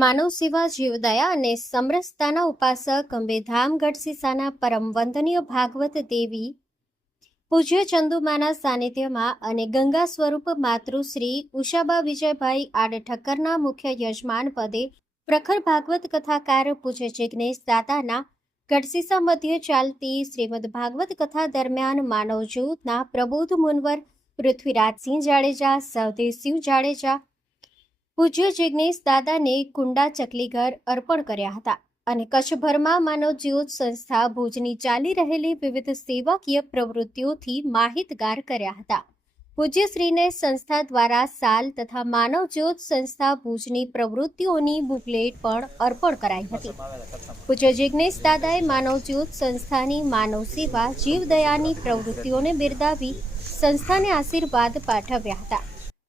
માનવ સેવા જીવદયા અને સમરસતાના ઉપાસક અંબેધામ ગઢસીસાના પરમ વંદનીય ભાગવત દેવી પૂજ્ય ચંદુમાના સાનિધ્યમાં અને ગંગા સ્વરૂપ માતૃશ્રી ઉષાબા વિજયભાઈ આડઠક્કરના મુખ્ય યજમાન પદે પ્રખર ભાગવત કથાકાર પૂજ્ય જિગ્નેશ દાદાના ગઢસીસા મધ્યે ચાલતી શ્રીમદ ભાગવત કથા દરમિયાન માનવ જૂથના પ્રબુદ્ધ મુનવર પૃથ્વીરાજસિંહ જાડેજા સહદેવસિંહ જાડેજા પૂજ્ય જિગ્નેશ દાદાને કુંડા ચકલીઘર અર્પણ કર્યા હતા અને કચ્છભરમાં માનવ જ્યોત સંસ્થા ભુજની ચાલી રહેલી વિવિધ સેવાકીય પ્રવૃત્તિઓથી માહિતગાર કર્યા હતા. પૂજ્યશ્રીને સંસ્થા દ્વારા સાલ તથા માનવ જ્યોત સંસ્થા ભુજની પ્રવૃત્તિઓની બુકલેટ પણ અર્પણ કરાઈ હતી. પૂજ્ય જિગ્નેશ દાદાએ માનવ જ્યોત સંસ્થાની માનવ સેવા જીવદયાની પ્રવૃત્તિઓને બિરદાવી સંસ્થાને આશીર્વાદ પાઠવ્યા હતા.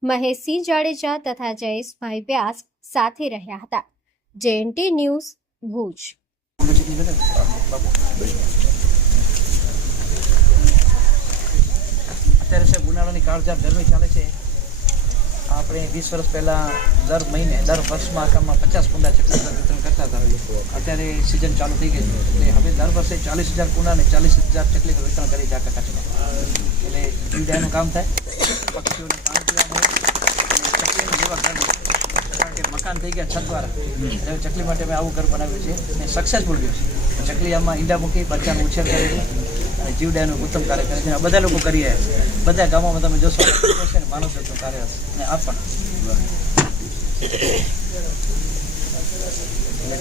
મહેશસિંહ જાડેજા તથા જયેશભાઈ વ્યાસ સાથે રહ્યા હતા. JNT news Bhuj. અત્યારે સાહેબ ઉનાળાની કાળઝાળ ગરમી ચાલે છે. આપણે 20 વર્ષ પહેલાં દર વર્ષમાં આખામાં 50 કુંડા ચકલી વિતરણ કરતા હતા. અત્યારે સિઝન ચાલુ થઈ ગઈ એટલે હવે દર વર્ષે 40,000 કુંડા અને 40,000 ચકલી વિતરણ કરી છે આખા કચ્છમાં. એટલે જીવદયાનું કામ થાય, પક્ષીઓને પાણી પીવાનું ચકલીની જેવા ઘર, કારણ કે મકાન થઈ ગયા છતવાળા, એટલે ચકલી માટે મેં આવું ઘર બનાવ્યું છે અને સક્સેસફુલ ગયું છે. ચકલી આમાં ઈંડા મૂકી બચ્ચાનો ઉછેર કરે છે અને જીવદયાનું ઉત્તમ કાર્ય કરે છે. બધા લોકો કરી રહ્યા છે. બધા ગામોમાં તમે જોશો ને માનવ સેવાનું કાર્ય હશે અને આ પણ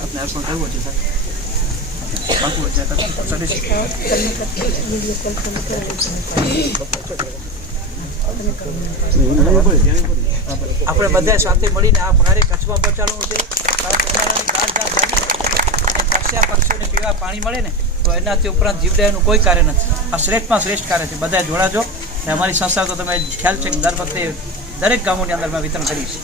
આપણે અર્પણ કરવું છે સાહેબ. આપણે બધા સાથે મળીને આ કાર્ય કચ્છમાં પહોંચાડવાનું છે. પક્ષીઓને પીવા પાણી મળે ને તો એનાથી ઉપરાંત જીવદયાનું કોઈ કાર્ય નથી. આ શ્રેષ્ઠમાં શ્રેષ્ઠ કાર્ય છે. બધા જોડાજો ને અમારી સંસ્થા તો તમે ખ્યાલ છે કે દર વખતે દરેક ગામોની અંદર મેં વિતરણ કરીશ.